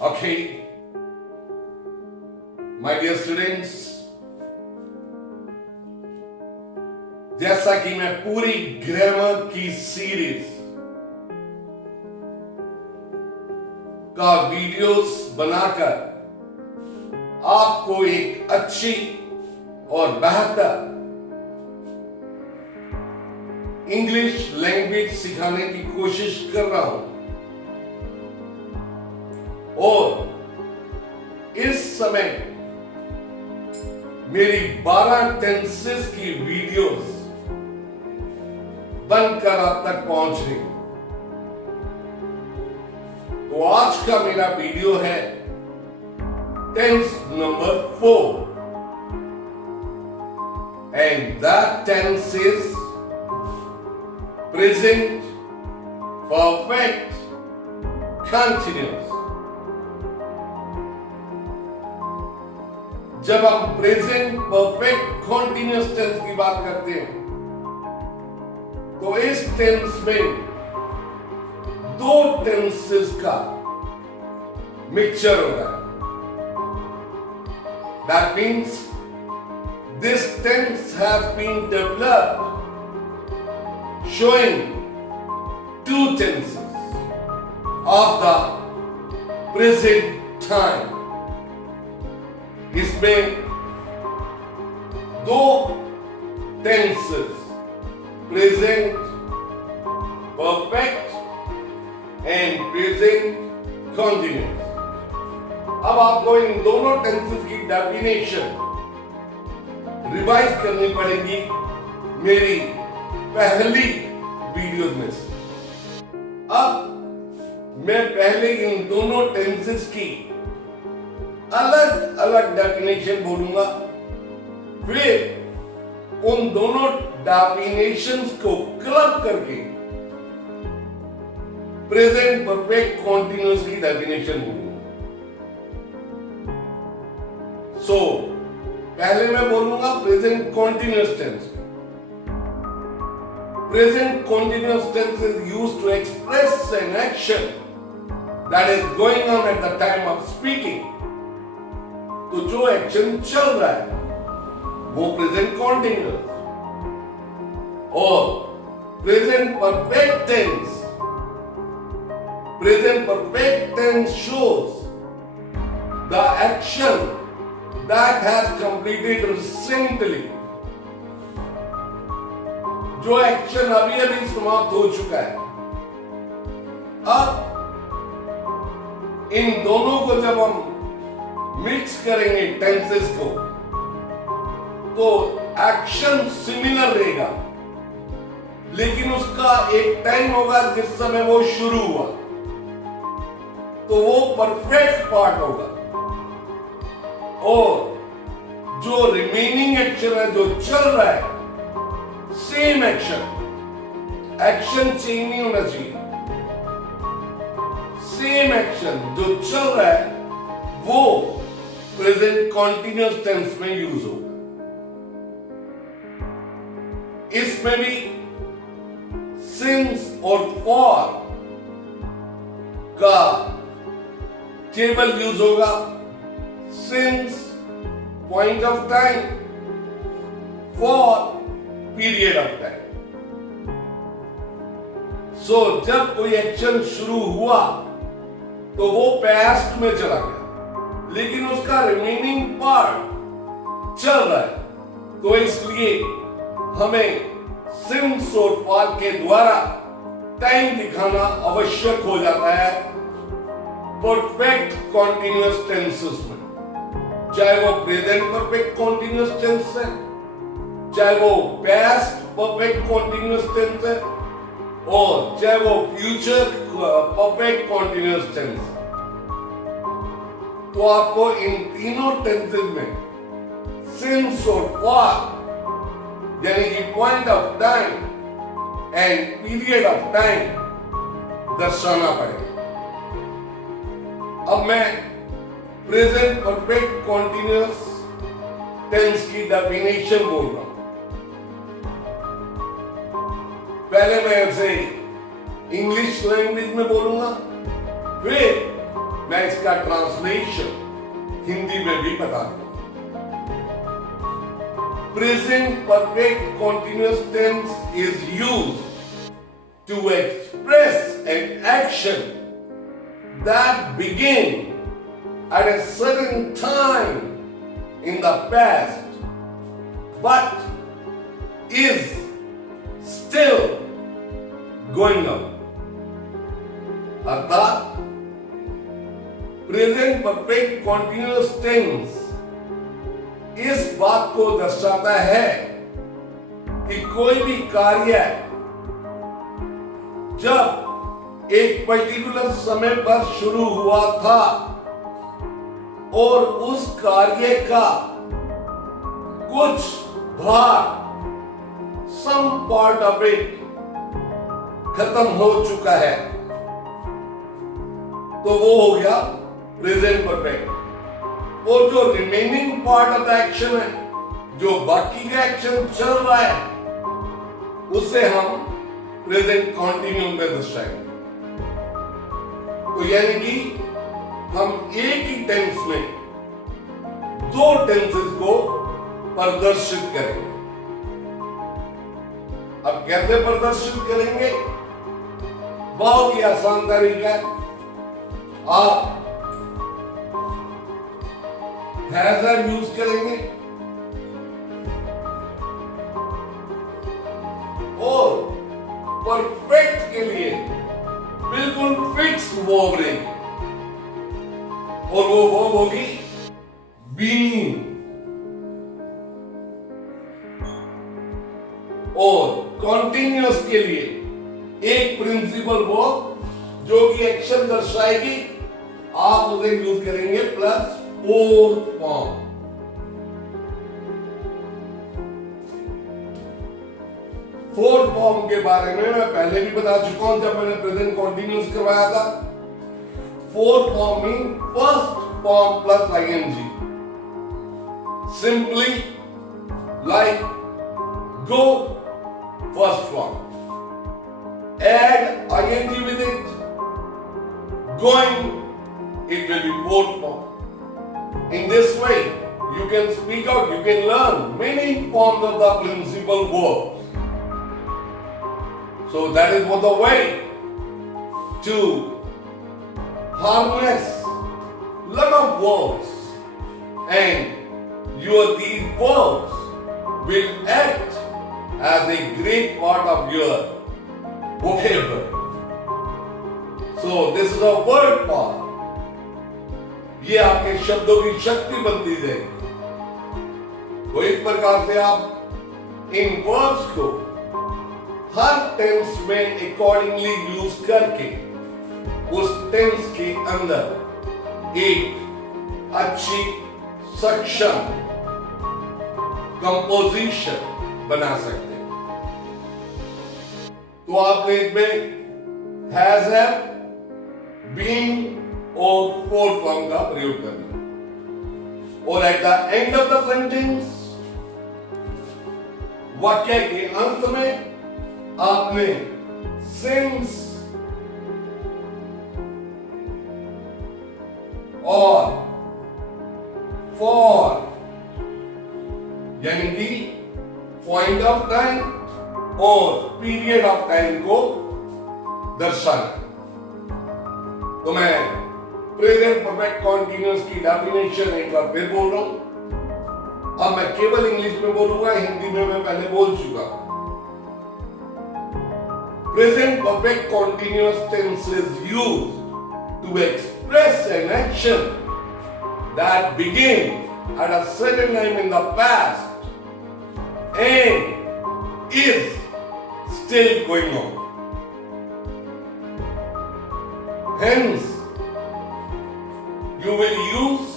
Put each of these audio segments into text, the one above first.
Okay, my dear students, जैसा कि मैं पूरी ग्रामर की सीरीज का वीडियोस बनाकर आपको एक अच्छी और बेहतर इंग्लिश लैंग्वेज सिखाने की कोशिश कर रहा हूं और इस समय मेरी 12 टेंसेस की वीडियोस बनकर आप तक पहुंच रही। तो आज का मेरा वीडियो है tense number 4 and that tense is present perfect continuous. जब हम प्रेजेंट परफेक्ट कॉन्टिन्यूअस टेंस की बात करते हैं तो इस टेंस में दो टेंसेस का मिक्सचर होता है। That means this tense has been developed showing two tenses of the present time. इसमें दो tenses present perfect and present continuous. अब आपको इन दोनों टेंसेस की डेफिनेशन रिवाइज करनी पड़ेगी मेरी पहली वीडियो में से। अब मैं पहले इन दोनों टेंसेस की अलग अलग डेफिनेशन बोलूंगा, फिर उन दोनों डेफिनेशंस को क्लब करके प्रेजेंट परफेक्ट कॉन्टिन्यूअस की डेफिनेशन बोलूंगा। सो पहले मैं बोलूंगा present continuous tense. Present continuous tense is used to express an action that is going on at the time of speaking. तो जो एक्शन चल रहा है वो प्रेजेंट कॉन्टिन्यूअस। और present perfect tense shows the action that has completed recently. जो action अभी अभी समाप्त हो चुका है। अब इन दोनों को जब हम मिक्स करेंगे टेंसेस को तो एक्शन सिमिलर रहेगा, लेकिन उसका एक टाइम होगा जिस समय वो शुरू हुआ, तो वो परफेक्ट पार्ट होगा। और जो रिमेनिंग एक्शन है जो चल रहा है सेम एक्शन चेंज नहीं होना चाहिए। सेम एक्शन जो चल रहा है वो प्रेजेंट कॉन्टिन्यूअस टेंस में यूज होगा। इसमें भी सिंस और फॉर का टेबल यूज होगा। Since point of time, for period of time. So जब कोई एक्शन शुरू हुआ तो वो पास्ट में चला गया, लेकिन उसका रिमेनिंग पार्ट चल रहा है, तो इसलिए हमें सिंस और फॉर के द्वारा टाइम दिखाना आवश्यक हो जाता है परफेक्ट कॉन्टिन्यूअस टेंसेस में, चाहे वो प्रेजेंट परफेक्ट कॉन्टिन्यूअस टेंस है, चाहे वो पास्ट परफेक्ट कॉन्टिन्यूअस टेंस है, और चाहे वो फ्यूचर परफेक्ट कॉन्टिन्यूअस टेंस है। तो आपको इन तीनों टेंसेस में सिंस और फॉर यानी कि point of time and period of time दर्शाना पड़ेगा। अब मैं प्रेजेंट परफेक्ट कॉन्टिन्यूअस टेंस की डेफिनेशन बोल रहा हूं। पहले मैं इसे इंग्लिश लैंग्वेज में बोलूंगा, फिर मैं इसका ट्रांसलेशन हिंदी में भी बता दूं। Present perfect continuous tense is used to express an action that began at a certain time in the past but is still going on. अर्थात प्रेजेंट परफेक्ट कॉन्टिन्यूअस टेंस इस बात को दर्शाता है कि कोई भी कार्य जब एक पर्टिकुलर समय पर शुरू हुआ था और उस कार्य का कुछ भाग, सम पार्ट ऑफ इट खत्म हो चुका है, तो वो हो गया प्रेजेंट परफेक्ट। और जो remaining part of the action है, जो बाकी का एक्शन चल रहा है, उसे हम प्रेजेंट कॉन्टिन्यू में दर्शाएंगे। तो यानी कि हम एक ही टेंस में दो टेंसेस को प्रदर्शित करेंगे। अब कैसे प्रदर्शित करेंगे? बहुत ही आसान तरीका है। आप हैज हैव यूज करेंगे और परफेक्ट के लिए बिल्कुल फिक्स वर्ब रहेगी और वो वर्ब होगी बीइंग। और कॉन्टिन्यूअस के लिए एक प्रिंसिपल वर्ब जो कि एक्शन दर्शाएगी, आप उसे यूज करेंगे plus fourth form. Fourth form के बारे में मैं पहले भी बता चुका हूं जब मैंने प्रेजेंट कॉन्टिन्यूअस करवाया था। Fourth form mean first form plus ING. Simply like go, first form, add ing with it, going, it will be fourth form. In this way, you can speak out, you can learn many forms of the principal verbs. So that is what the way to harness lot of verbs, and these verbs will act as a great part of your vocabulary. So this is a word part. ये आपके शब्दों की शक्ति बनती जाएगी। तो एक प्रकार से आप इन वर्ब्स को हर टेंस में अकॉर्डिंगली यूज करके उस टेंस के अंदर एक अच्छी सक्षम कंपोजिशन बना सकते हैं। तो आपने इसमें हैज हैव, बीन और फोर्थ फॉर्म का प्रयोग करना। और at the end of the sentence, वाक्य के अंत में आपने सिंस और फॉर यानी कि पॉइंट ऑफ टाइम और पीरियड ऑफ टाइम को दर्शाना। तो मैं प्रेजेंट परफेक्ट कॉन्टिन्यूअस की डेफिनेशन एक बार फिर बोल रहा हूं। अब मैं केवल इंग्लिश में बोलूंगा, हिंदी में मैं पहले बोल चुका। Present perfect continuous tense is used to express an action that begin at a certain time in the past and is still going on. Hence, you will use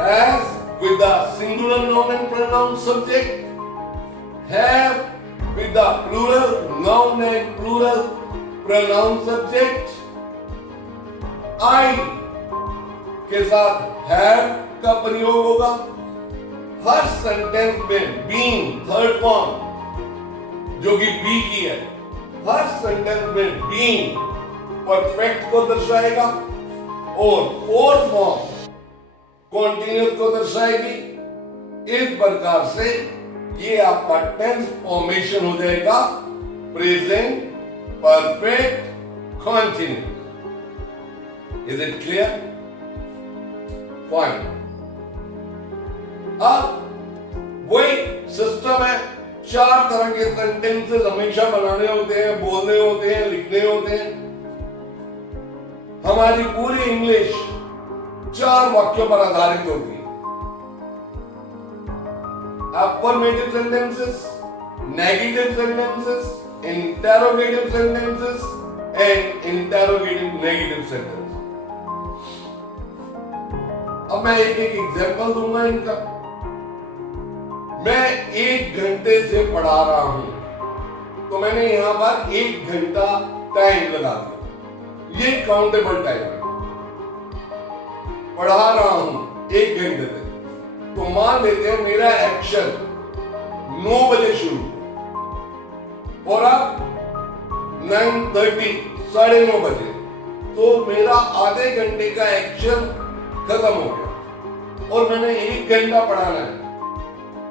has with the singular noun and pronoun subject, have with the plural noun and plural pronoun subject, I के साथ have का प्रयोग होगा। हर sentence में being third form जो कि B की है, हर सेंटेंस में बीइंग परफेक्ट को दर्शाएगा और फोर्थ फॉर्म कॉन्टिन्यूस को दर्शाएगी। इस प्रकार से ये आपका टेंस फॉर्मेशन हो जाएगा present perfect continuous. Is it clear? Fine. अब वही सिस्टम है, 4 तरह के सेंटेंसेस हमेशा बनाने होते हैं, बोलने होते हैं, लिखने होते हैं। हमारी पूरी इंग्लिश 4 वाक्यों पर आधारित होती है। Affirmative sentences, negative sentences, interrogative sentences and interrogative negative sentences. अब मैं एक एक एग्जांपल दूंगा इनका। मैं 1 घंटे से पढ़ा रहा हूं, तो मैंने यहां पर 1 घंटा टाइम लगा दिया। ये काउंटेबल टाइम है। पढ़ा रहा हूं 1 घंटे से, तो मान लेते हैं मेरा एक्शन 9 बजे शुरू और अब 9:30 9:30 बजे, तो मेरा आधे घंटे का एक्शन खत्म हो गया और मैंने 1 घंटा पढ़ाना है।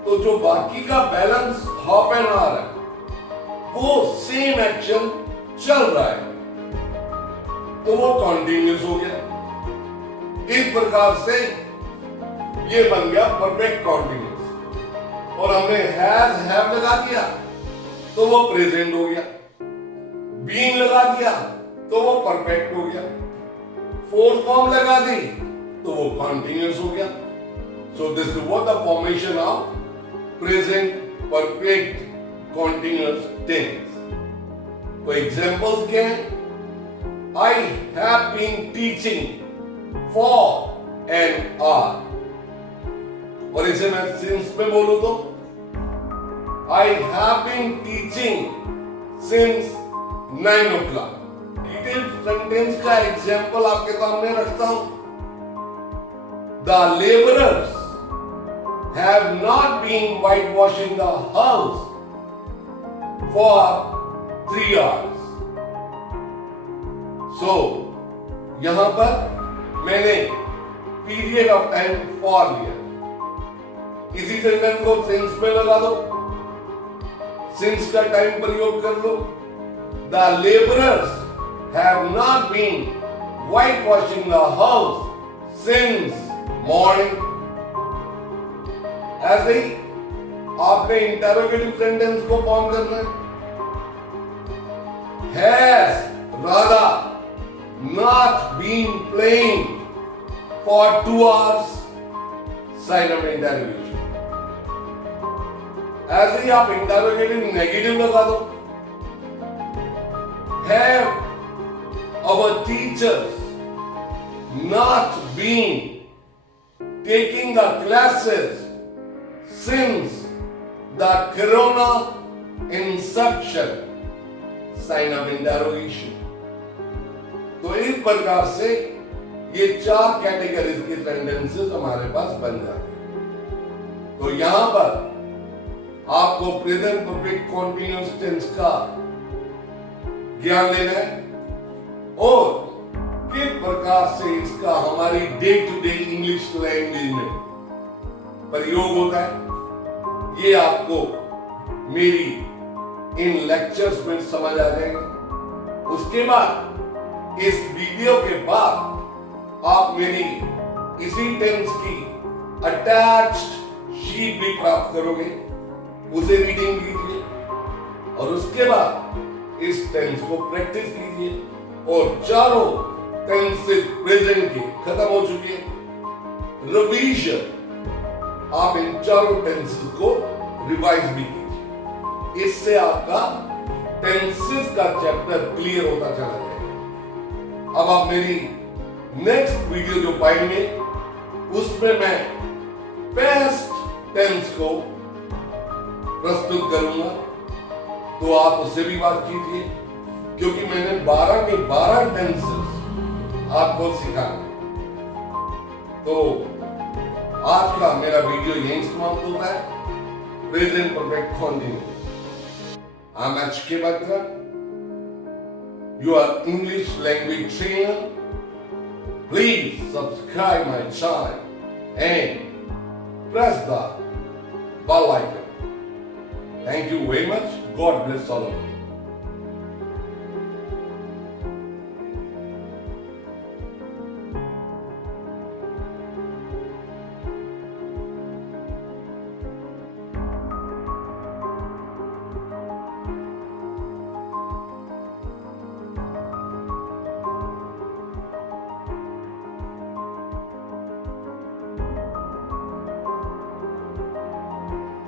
तो जो बाकी का बैलेंस हाफ एन आवर है वो सेम एक्शन चल रहा है, तो वो कॉन्टिन्यूस हो गया। इस प्रकार से ये बन गया परफेक्ट कॉन्टिन्यूस। और हमने हैज हैव लगा दिया तो वो प्रेजेंट हो गया, बीइंग लगा दिया तो वो परफेक्ट हो गया, फोर्थ फॉर्म लगा दी तो वो कॉन्टिन्यूस हो गया। So this is what the formation of present perfect continuous tense. तो एग्जांपल्स क्या हैं? I have been teaching for an hour। और इसे मैं since में बोलूं तो I have been teaching since 9 o'clock। Detail sentence का एग्जांपल आपके सामने रखता हूं। The laborers have not been whitewashing the house for 3 hours। So, यहां पर मैंने पीरियड ऑफ टाइम फॉर लिया। इसी सेंटेंस को सिंस में लगा दो, सिंस का टाइम प्रयोग कर लो। The labourers have not been white washing the house since morning. ऐसे ही आपने इंटरोगेटिव सेंटेंस को फॉर्म करना है। Has rather not been playing for 2 hours, sign of interrogation। ऐसे ही आप इंटरोगेटिव नेगेटिव लगा दो। Have our teachers not been taking the classes since the corona inception, sign of interrogation। तो इस प्रकार से ये 4 कैटेगरीज के सेंटेंसेस हमारे पास बन जाते हैं। तो यहां पर आपको प्रेजेंट परफेक्ट कॉन्टिन्यूअस टेंस का ज्ञान लेना है और किस प्रकार से इसका हमारी day to day English language में प्रयोग होता है, ये आपको मेरी इन लेक्चर्स में समझ आ जाएगा। उसके बाद इस वीडियो के बाद आप मेरी इसी टेंस की अटैच्ड शीट भी प्राप्त करोगे, उसे रीडिंग कीजिए और उसके बाद इस टेंस को प्रैक्टिस कीजिए। और चारों टेंसेस प्रेजेंट के खत्म हो चुके, रिवीजन आप इन चारों टेंसेस को रिवाइज भी कीजिए। इससे आपका टेंसेस का चैप्टर क्लियर होता चला जाएगा। अब आप मेरी नेक्स्ट वीडियो जो पाएंगे उसमें मैं पास्ट टेंस को प्रस्तुत करूंगा, तो आप उससे भी बात कीजिए क्योंकि मैंने 12 के 12 टेंसेस आपको सिखाने। तो आज का मेरा वीडियो यहीं समाप्त होता है। Present perfect continuous. I am HK Batra, your English language trainer, Please subscribe my channel and press the bell icon. Thank you very much. God bless all of you.